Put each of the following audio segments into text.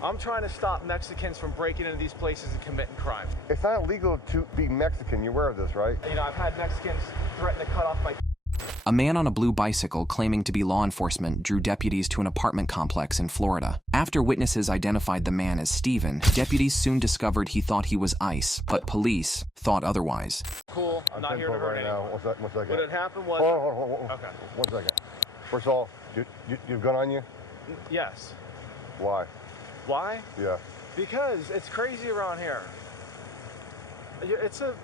I'm trying to stop Mexicans from breaking into these places and committing crime. It's not illegal to be Mexican. You're aware of this, right? You know, I've had Mexicans threaten to cut off my... A man on a blue bicycle claiming to be law enforcement drew deputies to an apartment complex in Florida. After witnesses identified the man as Steven, deputies soon discovered he thought he was ICE, but police thought otherwise. Cool, I'm not here to hurt anyone. One second. What had happened was... Hold on. Okay. 1 second. First of all, you have a gun on you? Yes. Why? Why? Yeah. Because it's crazy around here. It's an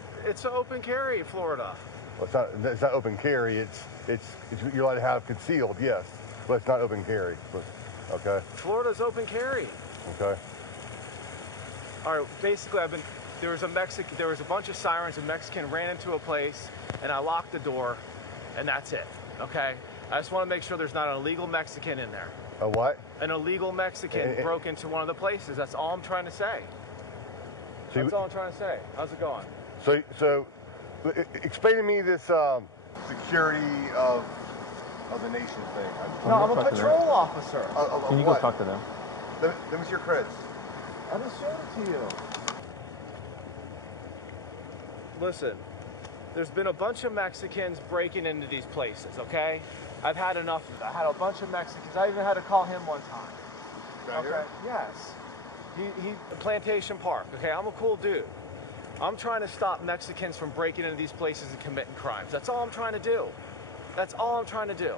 open carry, Florida. Well, it's not open carry. It's you're allowed to have concealed, yes, but it's not open carry. Okay. Florida's open carry. Okay. All right. Basically, there was a bunch of sirens. A Mexican ran into a place, and I locked the door, and that's it. Okay. I just want to make sure there's not an illegal Mexican in there. A what? An illegal Mexican broke into one of the places. That's all I'm trying to say. That's all I'm trying to say. How's it going? So, explain to me this security of the nation thing. No, I'm a patrol officer. Can you go talk to them? Let me see your creds. I just showed it to you. Listen, there's been a bunch of Mexicans breaking into these places, okay? I've had enough of that. I had a bunch of Mexicans. I even had to call him one time. Right here? Yes. He Plantation Park, okay? I'm a cool dude. I'm trying to stop Mexicans from breaking into these places and committing crimes. That's all I'm trying to do. That's all I'm trying to do,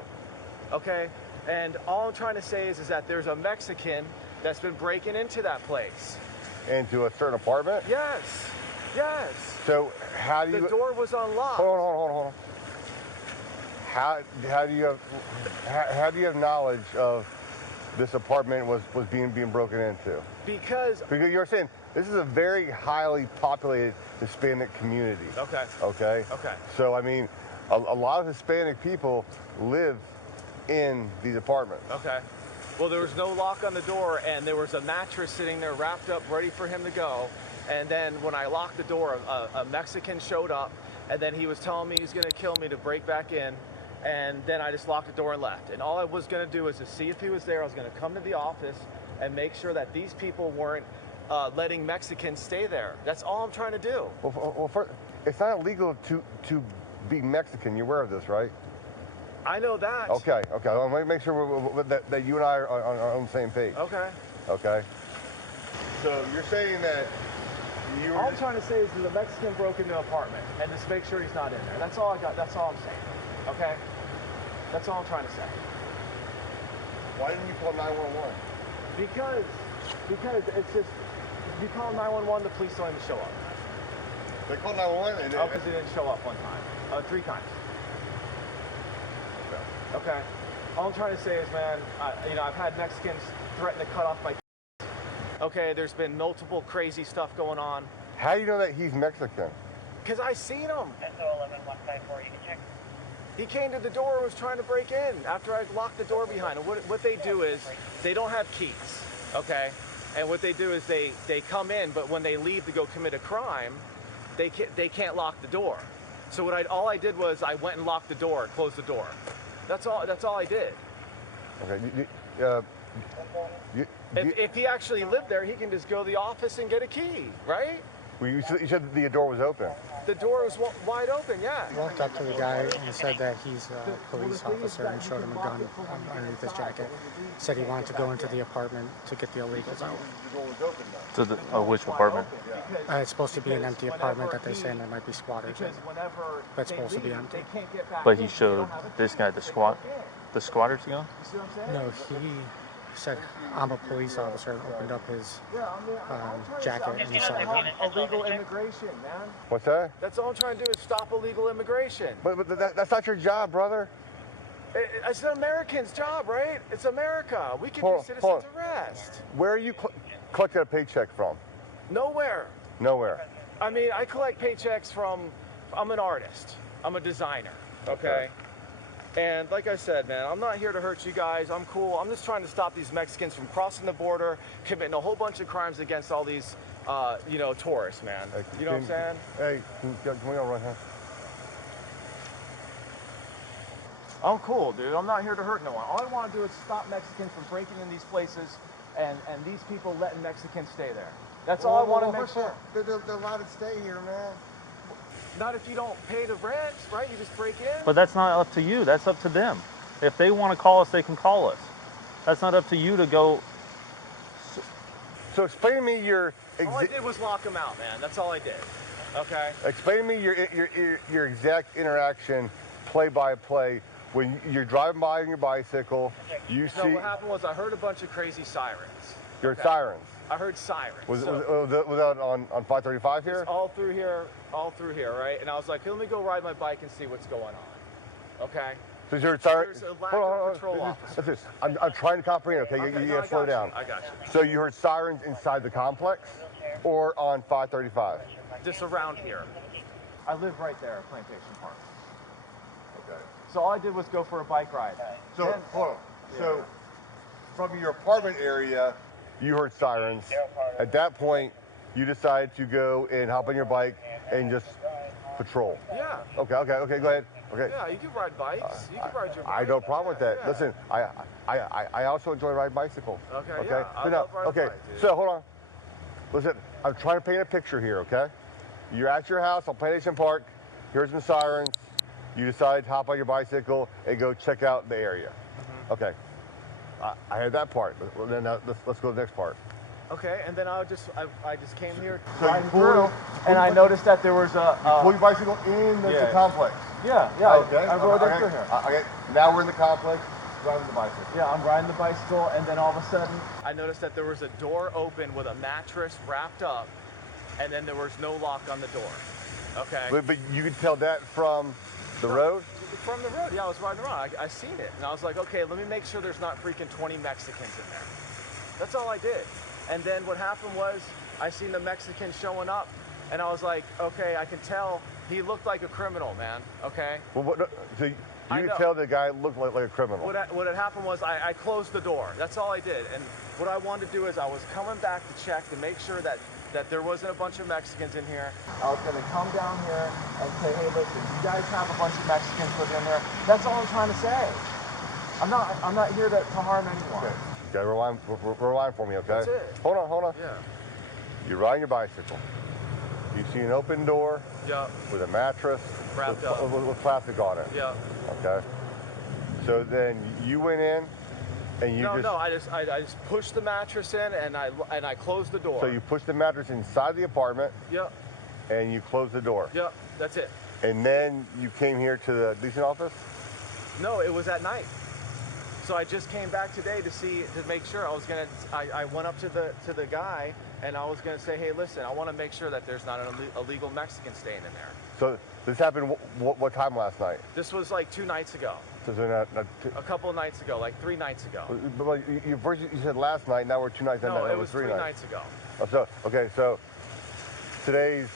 okay? And all I'm trying to say is that there's a Mexican that's been breaking into that place. Into a certain apartment? Yes. Yes. So how do you... The door was unlocked. Hold on. How do you have knowledge of this apartment was being broken into? Because you're saying this is a very highly populated Hispanic community. Okay. Okay. Okay. So I mean, a lot of Hispanic people live in these apartments. Okay. Well, there was no lock on the door, and there was a mattress sitting there wrapped up, ready for him to go. And then when I locked the door, a Mexican showed up, and then he was telling me he was going to kill me to break back in. And then I just locked the door and left. And all I was going to do is to see if he was there. I was going to come to the office and make sure that these people weren't letting Mexicans stay there. That's all I'm trying to do. Well, it's not illegal to be Mexican. You're aware of this, right? I know that. Okay. I want to make sure that you and I are on the same page. Okay. So you're saying that all I'm trying to say is that the Mexican broke into an apartment, and just make sure he's not in there. That's all I got. That's all I'm saying. Okay? That's all I'm trying to say. Why didn't you call 911? Because it's just, if you call 911, the police don't even show up. They called 911 and... Oh, because they didn't show up one time. 3 times. Okay. All I'm trying to say is, man, I've had Mexicans threaten to cut off my... Okay, there's been multiple crazy stuff going on. How do you know that he's Mexican? Because I seen him. SO11154, you can check. He came to the door and was trying to break in after I locked the door behind him. What they do is they don't have keys, okay? And what they do is they come in, but when they leave to go commit a crime, they can't lock the door. So all I did was I went and locked the door and closed the door. That's all I did. Okay. If he actually lived there, he can just go to the office and get a key, right? Well, you said the door was open. The door was wide open, yeah. I walked up to the guy and said that he's a police officer and showed him a gun underneath his jacket. Said he wanted to go into the apartment to get the illegals out. So which apartment? It's supposed to be an empty apartment that they're saying there might be squatters in. But it's supposed to be empty. But he showed this guy the squatter's gun? No, he said, I'm a police officer, and opened up his jacket and he said, illegal immigration, man. What's that? That's all I'm trying to do is stop illegal immigration. But that's not your job, brother. It's an American's job, right? It's America. We can do citizens arrest. Where are you collecting a paycheck from? Nowhere. Nowhere. I mean, I collect paychecks from, I'm an artist. I'm a designer, okay? And like I said, man, I'm not here to hurt you guys. I'm cool. I'm just trying to stop these Mexicans from crossing the border, committing a whole bunch of crimes against all these, tourists, man. You know what I'm saying? Hey, can we all run here? I'm cool, dude. I'm not here to hurt no one. All I want to do is stop Mexicans from breaking in these places and these people letting Mexicans stay there. That's all I want to make sure. They're allowed to stay here, man. Not if you don't pay the rent, right? You just break in. But that's not up to you. That's up to them. If they want to call us, they can call us. That's not up to you to go. So explain to me your. All I did was lock them out, man. That's all I did. Okay. Explain to me your exact interaction, play by play, when you're driving by on your bicycle. You see. No, what happened was I heard a bunch of crazy sirens. You heard sirens. I heard sirens. Was that on 535 here? It's all through here, right? And I was like, hey, let me go ride my bike and see what's going on. Okay. So you heard sirens. There's a lack of patrol officers. I'm trying to comprehend. Okay, you gotta slow down. I got you. So you heard sirens inside the complex, or on 535? Just around here. I live right there at Plantation Park. Okay. So all I did was go for a bike ride. So hold on. So from your apartment area, you heard sirens. At that point, you decided to go and hop on your bike and just patrol. Yeah. Okay. Go ahead. Okay. Yeah, you can ride bikes. You can ride your bike. I no problem with that. Yeah. Listen, I also enjoy riding bicycles. Okay. Yeah. I So now, love riding okay. bike, dude. So hold on. Listen, I'm trying to paint a picture here. Okay. You're at your house on Plantation Park. Here's some sirens. You decide to hop on your bicycle and go check out the area. Mm-hmm. Okay. I had that part. Well, then let's go to the next part. Okay, and then I just came here So you riding pulled through, and I noticed that there was pull your bicycle in the complex. Yeah. Okay. I rode it through here. Okay. Now we're in the complex. Driving the bicycle. Yeah, I'm riding the bicycle, and then all of a sudden, I noticed that there was a door open with a mattress wrapped up, and then there was no lock on the door. Okay. But you could tell that from the road? From the road, yeah, I was riding around. I seen it, and I was like, okay, let me make sure there's not freaking 20 Mexicans in there. That's all I did. And then what happened was, I seen the Mexican showing up, and I was like, okay, I can tell he looked like a criminal, man. Okay. Well, so you can tell the guy looked like a criminal. What had happened was I closed the door. That's all I did. And what I wanted to do is I was coming back to check to make sure that there wasn't a bunch of Mexicans in here. I was going to come down here and say, hey, listen, you guys have a bunch of Mexicans living in there. That's all I'm trying to say. I'm not here to harm anyone. Okay, rewind for me, okay? That's it. Hold on. Yeah. You're riding your bicycle. You see an open door with a mattress Wrapped up. with plastic on it. Yeah. Okay. So then you went in and you I just pushed the mattress in and I closed the door. So you pushed the mattress inside the apartment. Yep. And you closed the door. Yep. That's it. And then you came here to the leasing office? No, it was at night. So I just came back today to make sure. I went up to the guy and I was gonna say, hey, listen, I want to make sure that there's not an illegal Mexican staying in there. So this happened what time last night? This was like 2 nights ago. So a couple of nights ago, like 3 nights ago. But first you said last night. Now we're 2 nights. No, it was 3 nights ago. So today's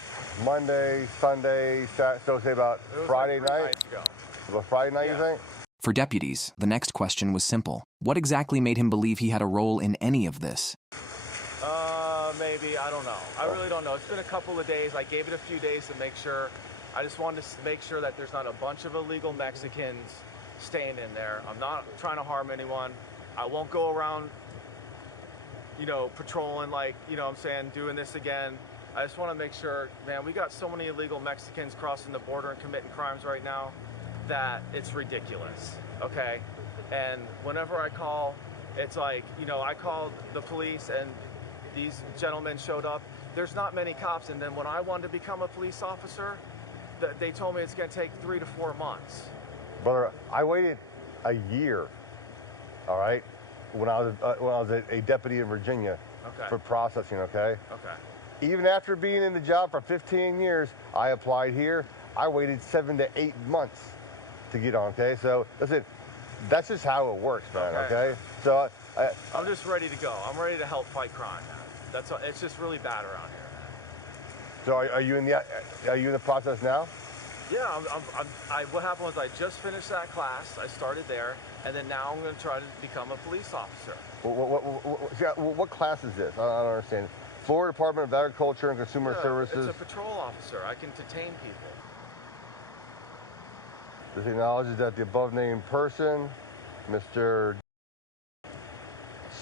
Monday, Sunday, so say about Friday like 3 night. Nights ago. About Friday night, you think? For deputies, the next question was simple. What exactly made him believe he had a role in any of this? Maybe, I don't know. I really don't know. It's been a couple of days. I gave it a few days to make sure. I just wanted to make sure that there's not a bunch of illegal Mexicans staying in there. I'm not trying to harm anyone. I won't go around, patrolling like, I'm saying, doing this again. I just want to make sure, man, we got so many illegal Mexicans crossing the border and committing crimes right now that it's ridiculous, okay? And whenever I call, it's like, I called the police and these gentlemen showed up. There's not many cops, and then when I wanted to become a police officer, they told me it's gonna take 3 to 4 months. Brother, I waited a year, all right, when I was a deputy in Virginia for processing, okay? Okay. Even after being in the job for 15 years, I applied here. I waited 7 to 8 months to get on, okay? So, listen, that's just how it works, man, okay? So, I'm just ready to go. I'm ready to help fight crime, man. That's all, it's just really bad around here, man. So are you in the process now? Yeah, what happened was I just finished that class. I started there, and then now I'm going to try to become a police officer. What class is this? I don't understand. Florida Department of Agriculture and Consumer Services. It's a patrol officer. I can detain people. This acknowledges that the above named person, Mr.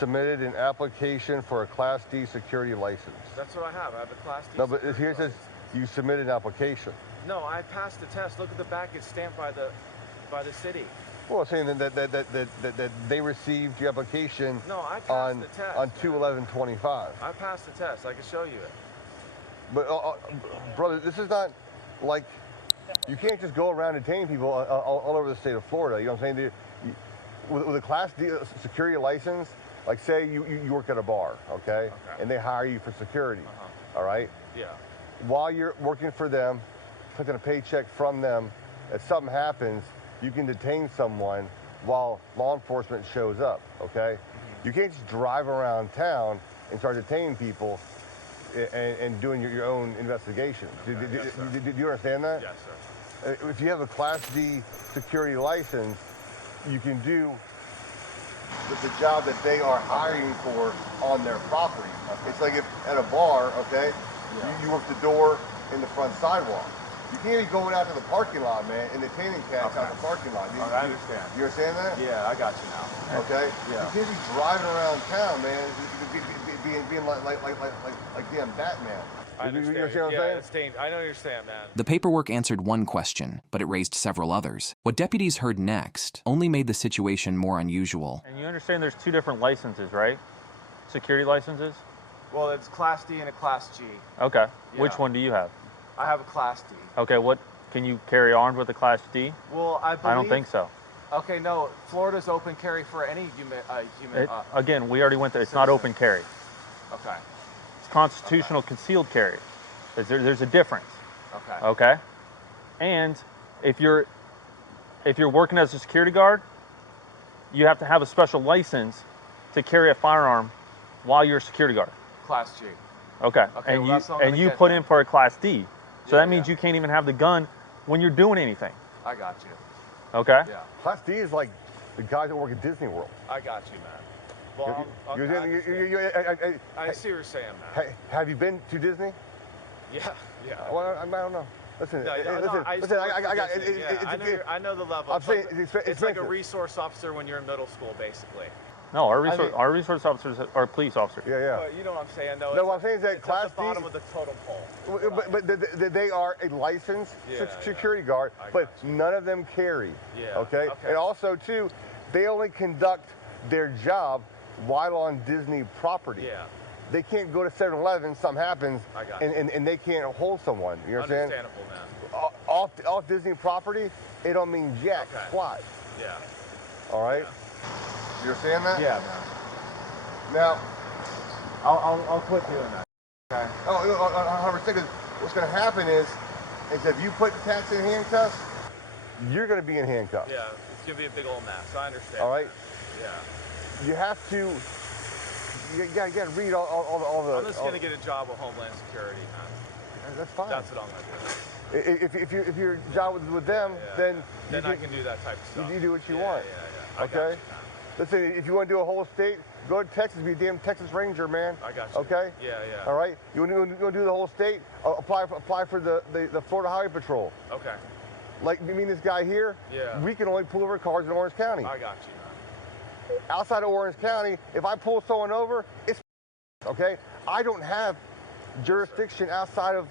submitted an application for a Class D security license. That's what I have. I have a Class D. No, but security here it says license. you submitted an application. No, I passed the test. Look at the back. It's stamped by the city. Well, saying that they received your application No, I passed on the test. on man. 2/11/25. I passed the test. I can show you it. But brother, this is not like you can't just go around detaining people all over the state of Florida. You know what I'm saying? With a Class D security license, like say you work at a bar, okay? And they hire you for security, all right? Yeah. While you're working for them, collecting a paycheck from them, if something happens, you can detain someone while law enforcement shows up, okay? You can't just drive around town and start detaining people and doing your own investigation. Okay, Do you understand that? Yes, sir. If you have a Class D security license, you can do the job that they are hiring for on their property. It's like if at a bar, okay, you work the door in the front sidewalk. You can't be going out to the parking lot, man, and detaining cats out the parking lot. I understand. You understand that? Yeah, I got you now. Okay? Yeah. You can't be driving around town, man, being like damn Batman. I You understand. understand what I'm Yeah, saying? it's dangerous. I know you understand, man. The paperwork answered one question, but it raised several others. What deputies heard next only made the situation more unusual. And you understand there's two different licenses, right? Security licenses? Well, it's Class D and a Class G. Okay. Yeah. Which one do you have? I have a Class D. Okay, what can you carry armed with a Class D? Well, I believe... I don't think so. Okay, no. Florida's open carry for any human. Again, we already went there. It's not open carry. Okay. It's constitutional concealed carry. There's a difference. Okay. Okay. And if you're working as a security guard, you have to have a special license to carry a firearm while you're a security guard. Class G. Okay. Okay, And well, that's what I'm you gonna get put then. in for a Class D. So Yeah, that means yeah. you can't even have the gun when you're doing anything. I got you. Okay. Yeah. Class D is like the guys that work at Disney World. I got you, man. Well, I Hey, see what you're saying, man. have you been to Disney? Yeah. Yeah. Well, I don't know. Listen, No, listen, used to listen. work I for got. Disney. Yeah, I know the level. I'm saying it's it's like a expensive. resource officer when you're in middle school, basically. No, our mean- resource officers are police officers. Yeah. But you know what I'm saying, though. No, what I'm saying is that it's Class at the bottom D, of the totem pole. but they are a licensed Yeah, security guard, I but got you. none of them carry. Yeah, Okay? okay. And also too, they only conduct their job while on Disney property. Yeah. They can't go to 7-Eleven, something happens, I got you. and they can't hold someone. You know what I'm saying? Understandable, man. Off Disney property, it don't mean jack Okay. squat. Yeah. All right? You understand that? Yeah, man. Now, I'll quit doing that. Okay. 100%. 'Cause what's going to happen is if you put the cats in handcuffs, you're going to be in handcuffs. Yeah, it's gonna be a big old mess. I understand. All right? Yeah. You have to. You got to read all the. I'm just gonna get a job with Homeland Security, man. That's fine. That's what I'm gonna do. If you're job with them, Yeah, then Then I can do that type of stuff. you do what you Yeah, want. Yeah. I got Okay? you, man. Listen, if you want to do a whole state, go to Texas, be a damn Texas Ranger, man. I got you. Okay? Yeah. All right? You want to do the whole state? Apply for the Florida Highway Patrol. Okay. Like, you mean this guy here? Yeah. We can only pull over cars in Orange County. I got you, man. Outside of Orange County, if I pull someone over, it's okay? I don't have jurisdiction outside of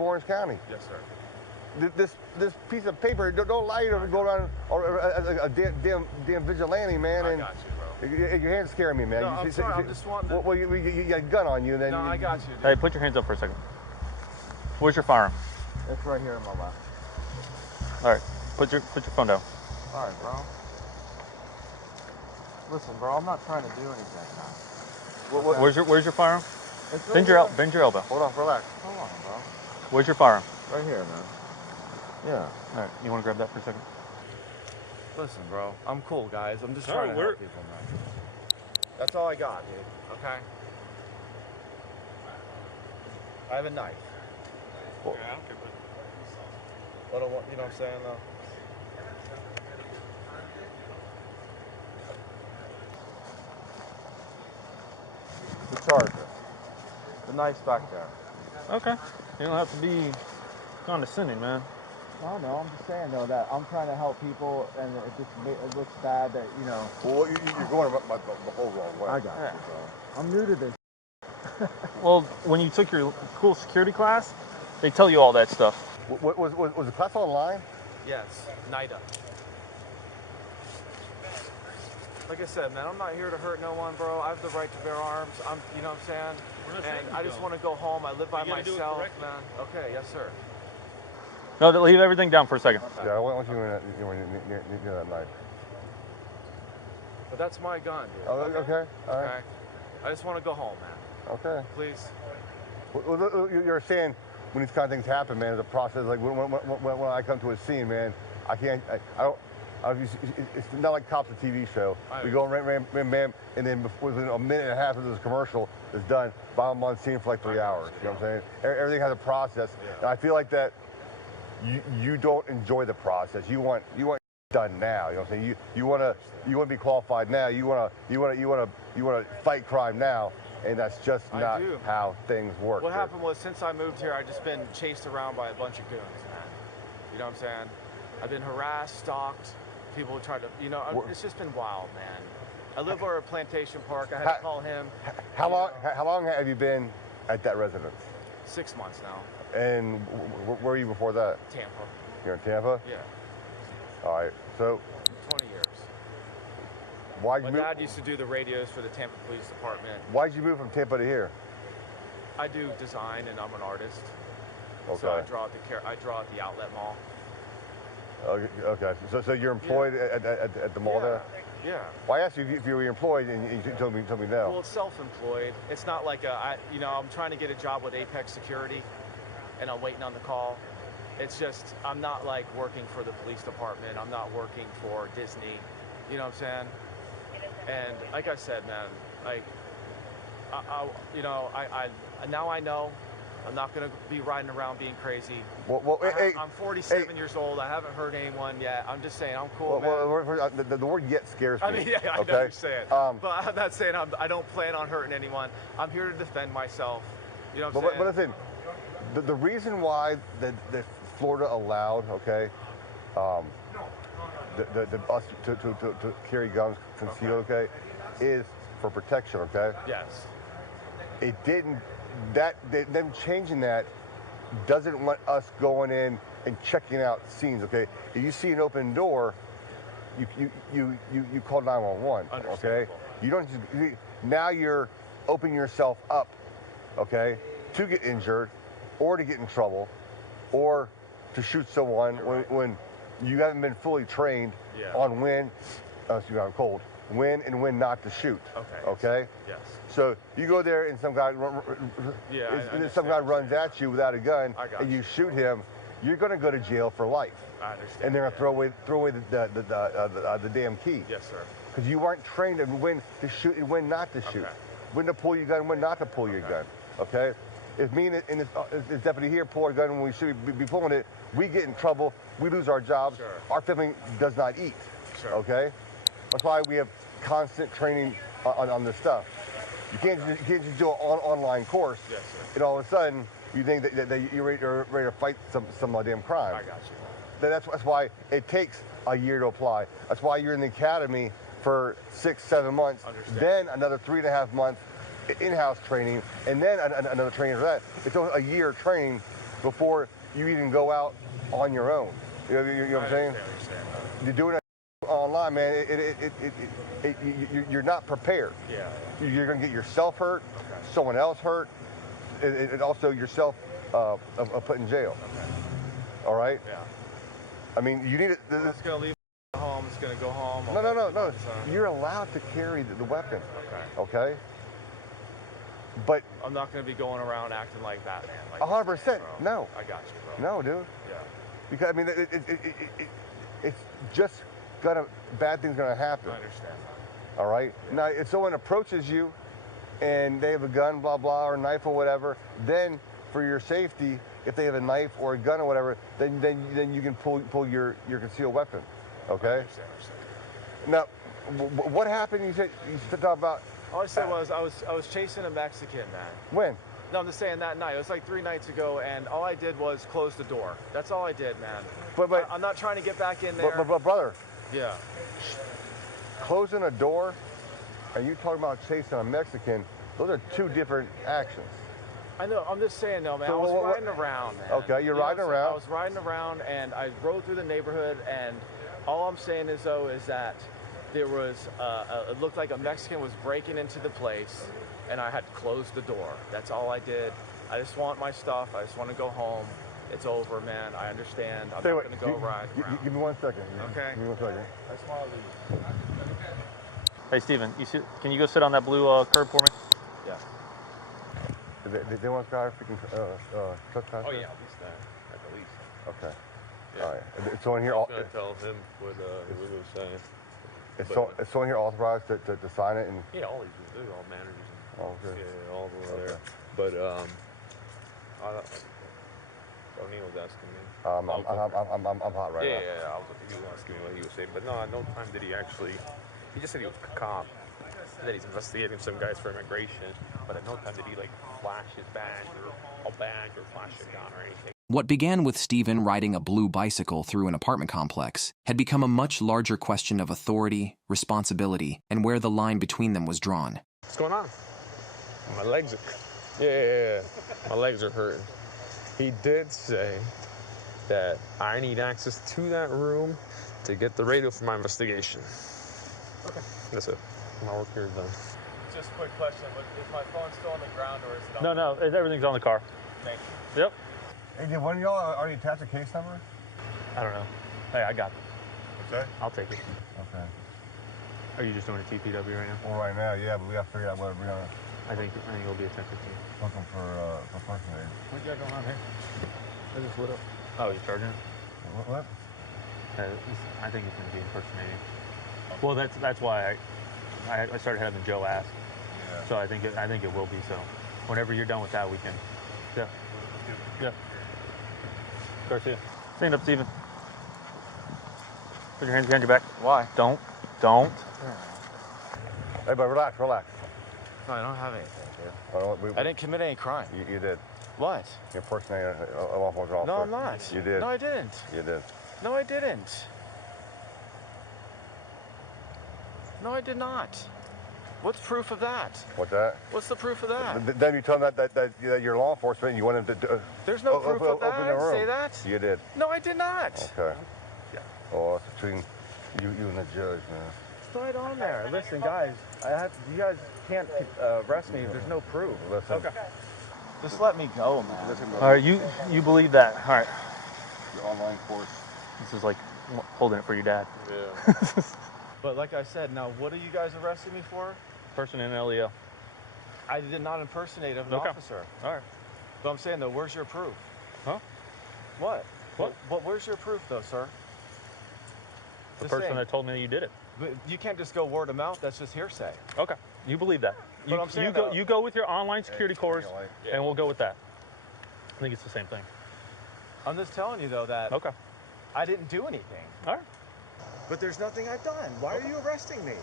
Orange County. Yes, sir. This piece of paper don't allow you to go around as a damn vigilante, man. I And got you, bro. your hands scaring me, man. No, I'm sorry. I'm just wanting to... Well, you got a gun on you, and then No, I got you, dude. Hey, put your hands up for a second. Where's your firearm? It's right here in my lap. All right, put your phone down. All right, bro. Listen, bro, I'm not trying to do anything, man. Where's your firearm? It's Bend your elbow. hold on, relax. Hold on, bro. Where's your firearm? Right here, man. Yeah. All right, you want to grab that for a second? Listen, bro, I'm cool, guys. I'm just All trying right, to help people, man. That's all I got, dude. Okay? I have a knife. Yeah, I don't care, But you know what I'm saying, though? The charger. The knife's back there. Okay. You don't have to be condescending, man. I don't know. I'm just saying though that I'm trying to help people, and it looks bad that Well, you're going the whole wrong way. I got you, bro. I'm new to this. Well, when you took your cool security class, they tell you all that stuff. Was the class online? Yes, NIDA. Like I said, man, I'm not here to hurt no one, bro. I have the right to bear arms. You know what I'm saying? And I just want to go home. I live by myself, man. Okay, yes, sir. No, leave everything down for a second. Yeah, I want you near that knife. But that's my gun, dude. Oh, okay. All right. Okay. I just want to go home, man. Okay. Please. Well, you're saying when these kind of things happen, man, the process, like when I come to a scene, man, I can't, I don't, it's not like Cops, a TV show. We go ram, and then within a minute and a half of this commercial is done, I'm on scene for like 3 hours. You know what I'm saying? Everything has a process, and I feel like that you don't enjoy the process. You want done now. You know what I'm saying? You want to be qualified now. You want to fight crime now. And that's just not how things work. What happened was, since I moved here, I've just been chased around by a bunch of goons, man. You know what I'm saying? I've been harassed, stalked. People tried to, it's just been wild, man. I live over at Plantation Park. I had to call him. How long have you been at that residence? 6 months now. And where were you before that? Tampa. You're in Tampa? Yeah. All right. So 20 years. My dad used to do the radios for the Tampa Police Department. Why'd you move from Tampa to here? I do design, and I'm an artist. Okay. So I draw at the outlet mall. Okay. So you're employed at the mall there? Yeah. Well, I asked you if you were employed, and you told me no. Well, it's self-employed. It's not like I'm trying to get a job with Apex Security, and I'm waiting on the call. It's just, I'm not like working for the police department. I'm not working for Disney. You know what I'm saying? And like I said, man, like, now I know I'm not going to be riding around being crazy. I'm 47 years old. I haven't hurt anyone yet. I'm just saying I'm cool, man. The word "yet" scares me. I mean, yeah, I know what you're saying. But I'm not saying I don't plan on hurting anyone. I'm here to defend myself. You know what I'm saying? But listen, the reason why the Florida allowed, us to carry guns concealed, is for protection, Yes. It didn't. Them changing that doesn't want us going in and checking out scenes, If you see an open door, you call 911, You don't just, now you're opening yourself up, to get injured, or to get in trouble, or to shoot someone when you haven't been fully trained on when and when not to shoot. Okay. Yes. So you go there and some guy runs at you without a gun, and you shoot him, you're going to go to jail for life. I understand. And they're going to throw away the damn key. Yes, sir. Because you weren't trained in when to shoot and when not to shoot, when to pull your gun, when not to pull your gun. If me and this deputy here pull our gun when we should be pulling it, we get in trouble, we lose our jobs, our family does not eat. That's why we have constant training on this stuff. You can't just do an online course, and all of a sudden you think that you're ready to fight some damn crime. I got you. That's why it takes a year to apply. That's why you're in the academy for 6-7 months, then another 3.5 months in-house training, and then another training for that. It's a year of training before you even go out on your own. You know what I'm saying? You're doing it online, man. You're not prepared. Yeah. You're gonna get yourself hurt, someone else hurt, and also yourself put in jail. All right. Yeah. I mean, you need it. It's gonna leave home. It's gonna go home. No. You're allowed to carry the weapon. Okay. But I'm not gonna be going around acting like that, man. 100%. No. I got you, bro. No, dude. Yeah. Because I mean, it's just bad things gonna happen. I understand. All right. Yeah. Now, if someone approaches you, and they have a gun, blah blah, or a knife or whatever, then for your safety, if they have a knife or a gun or whatever, then you can pull your concealed weapon. Okay. I understand. Now, what happened? You said talk about. All I said was I was chasing a Mexican, man. When? No, I'm just saying that night. It was like 3 nights ago, and all I did was close the door. That's all I did, man. But I'm not trying to get back in there. But brother, yeah. closing a door and you talking about chasing a Mexican, those are 2 different actions. I know. I'm just saying, though, man. So I was riding around, man. Okay, you're riding around. I was riding around, and I rode through the neighborhood, and all I'm saying is, though, is that there was, it looked like a Mexican was breaking into the place, and I had closed the door. That's all I did. I just want my stuff. I just want to go home. It's over, man. I understand. I'm not going to go ride around. Give me 1 second. Okay. Give me 1 second. I just want to leave. Hey, Steven, can you go sit on that blue curb for me? Yeah. They want this guy freaking trespass? Oh yeah, at least that. At the least. Okay. Yeah. All right. So in here, I was gonna tell him what he was saying. it's so in here authorized to sign it and. Yeah, all these, they're all managers. And, Oh, okay. Yeah, all of them are there. But O'Neill was asking me. I'm hot right now. Yeah. He was asking me what he was saying, but no, at no time did he actually. He just said he was a cop. And that he's investigating some guys for immigration, but at no time did he like flash his badge or a badge or flash a gun or anything. What began with Steven riding a blue bicycle through an apartment complex had become a much larger question of authority, responsibility, and where the line between them was drawn. What's going on? My legs are... Yeah. My legs are hurting. He did say that I need access to that room to get the radio for my investigation. Okay. That's it. My work here is done. Just a quick question. Is my phone still on the ground, or is it on? No, everything's on the car. Thank you. Yep. Hey, did one of y'all already attach a case number? I don't know. Hey, I got it. Okay. I'll take it. Okay. Are you just doing a TPW right now? Well, right now, yeah, but we got to figure out what we're gonna. I think it'll be a 10-15. Looking for person aid. What you got going on here? I just lit up. Oh, you charging it? What? I think it's going to be impersonating. Well, that's why I started having Joe ask. Yeah. So I think it will be. So whenever you're done with that, we can. Yeah. Garcia, stand up, Steven. Put your hands behind your back. Why? Don't. Hey, but relax. No, I don't have anything, dude. Oh, I didn't commit any crime. You did. What? You impersonated a law enforcement officer. No, I'm not. You did. No, I didn't. You did. No, I didn't. No, I did not. What's proof of that? What's that? What's the proof of that? Then you tell them that you're law enforcement and you want them to. There's no proof of that. Open I the didn't room. say that. You did. No, I did not. Okay. Yeah. Oh, it's between you and the judge, man. It's right on there. Listen, guys, you guys can't arrest me if there's no proof. Listen. Okay. Just let me go, man. Listen, All right, you believe that? All right. Your online course. This is like holding it for your dad. Yeah. But like I said, now what are you guys arresting me for? Person in LEO. I did not impersonate an officer. All right. But I'm saying though, where's your proof? Huh? What? What? Where's your proof though, sir? The Just person saying. that told me that you did it. But you can't just go word of mouth. That's just hearsay. Okay. You believe that. But I'm saying You go with your online security course, and we'll go with that. I think it's the same thing. I'm just telling you though that Okay. I didn't do anything. All right. But there's nothing I've done. Why are you arresting me?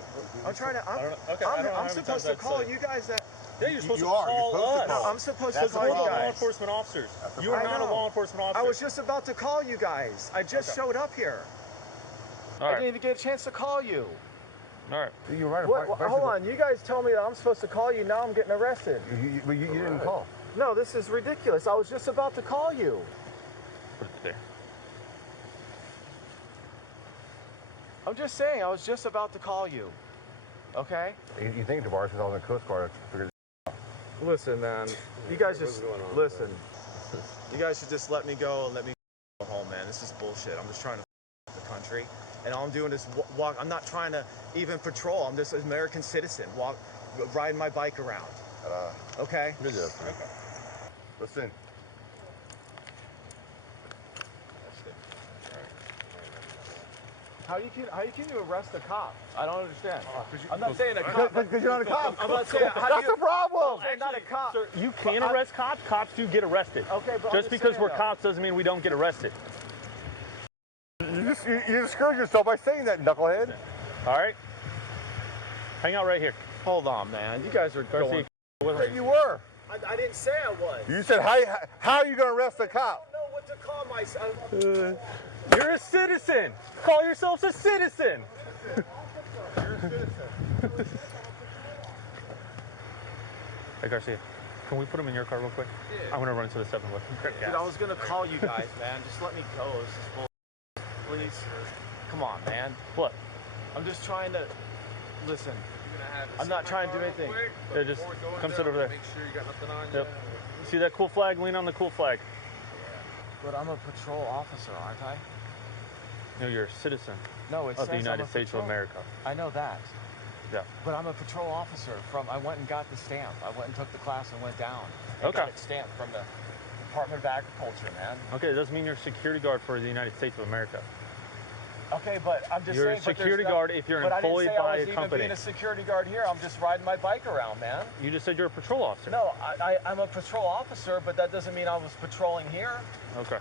I'm trying to. I don't know. Okay, I don't know how I'm many supposed times to call I'd say. you guys that. Yeah, you're supposed You to are. You're call supposed to us. call. No, I'm supposed That's to we're call the you law guys. enforcement officers. You I are not a know. law enforcement officer. I was just about to call you guys. I just showed up here. All I right. didn't even get a chance to call you. All right. You're right. Hold on. You guys tell me that I'm supposed to call you. Now I'm getting arrested. You didn't call. No, this is ridiculous. I was just about to call you. Put it there. I'm just saying. I was just about to call you. Okay? You think Taurus is on the Coast Guard? Listen, man. You guys What's just going on, listen. You guys should just let me go and let me go home, man. This is bullshit. I'm just trying to the country, and all I'm doing is walk. I'm not trying to even patrol. I'm just an American citizen, riding my bike around. Okay? Good job. Listen. How you can arrest a cop? I don't understand. I'm not saying a cop. Because you're not a cop. I'm not saying. That's the problem. I'm not a cop. Sir, you can arrest cops. Cops do get arrested. Okay, but just because we're cops doesn't mean we don't get arrested. You just screwed yourself by saying that, knucklehead. All right. Hang out right here. Hold on, man. You guys are going. You were. I didn't say I was. You said, how are you going to arrest a cop? I don't know what to call myself. You're a citizen. Call yourselves a citizen. You're a citizen. Hey, Garcia, can we put him in your car real quick? Yeah. I'm going to run to the 7-Eleven. Dude, I was gonna call you guys, man. Just let me go. This is bull. Please. Come on, man. What? I'm just trying to listen. I'm not trying to do anything. Yeah, just come sit over there. Make sure you got nothing on Yep. See that cool flag? Lean on the cool flag. But I'm a patrol officer, aren't I? No, you're a citizen No, it of says the United I'm a States of patrol- America. I know that. Yeah. But I'm a patrol officer from. I went and got the stamp. I went and took the class and went down. And Okay. Got it stamped from the Department of Agriculture, man. Okay, it doesn't mean you're a security guard for the United States of America. Okay, but I'm just You're saying. a security guard if you're employed by a company. But I didn't say I was even being a security guard here. I'm just riding my bike around, man. You just said you're a patrol officer. No, I'm a patrol officer, but that doesn't mean I was patrolling here. Okay.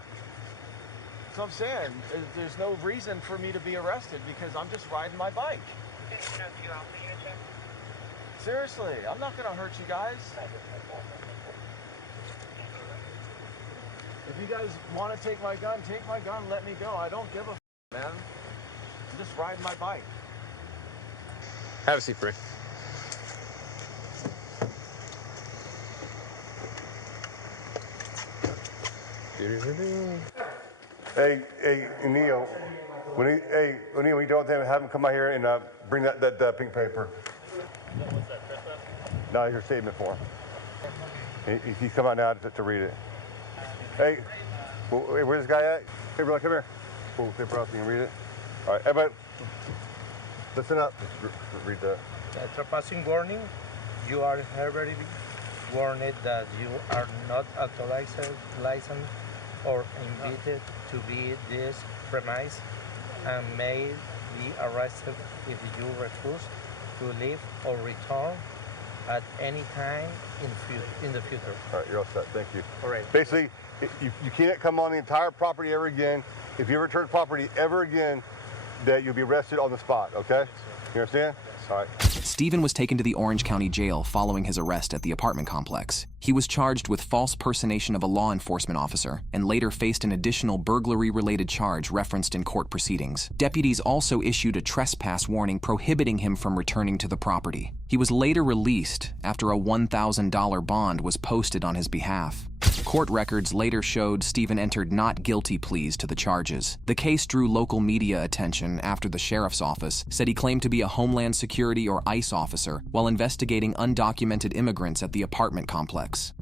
So I'm saying there's no reason for me to be arrested because I'm just riding my bike. Seriously, I'm not gonna hurt you guys. If you guys want to take my gun, let me go. I don't give a man. I'm just riding my bike. Have a seat, Free. Hey, Neil. When you when you don't have him come out here and bring that pink paper. What's that, trespass? No, your statement form. He's come out now to read it. Hey, where's this guy at? Hey, brother, come here. Pull the paper out so you can read it. All right, everybody, listen up. Just read that. Trespassing warning. You are hereby warned that you are not authorized, licensed, or invited to be this premise and may be arrested if you refuse to leave or return at any time in the future. All right, you're all set. Thank you. All right. Basically, you can't come on the entire property ever again. If you return property ever again, that you'll be arrested on the spot, okay? You understand? All right. Stephen was taken to the Orange County Jail following his arrest at the apartment complex. He was charged with false personation of a law enforcement officer and later faced an additional burglary-related charge referenced in court proceedings. Deputies also issued a trespass warning prohibiting him from returning to the property. He was later released after a $1,000 bond was posted on his behalf. Court records later showed Stephen entered not guilty pleas to the charges. The case drew local media attention after the sheriff's office said he claimed to be a Homeland Security or ICE officer while investigating undocumented immigrants at the apartment complex.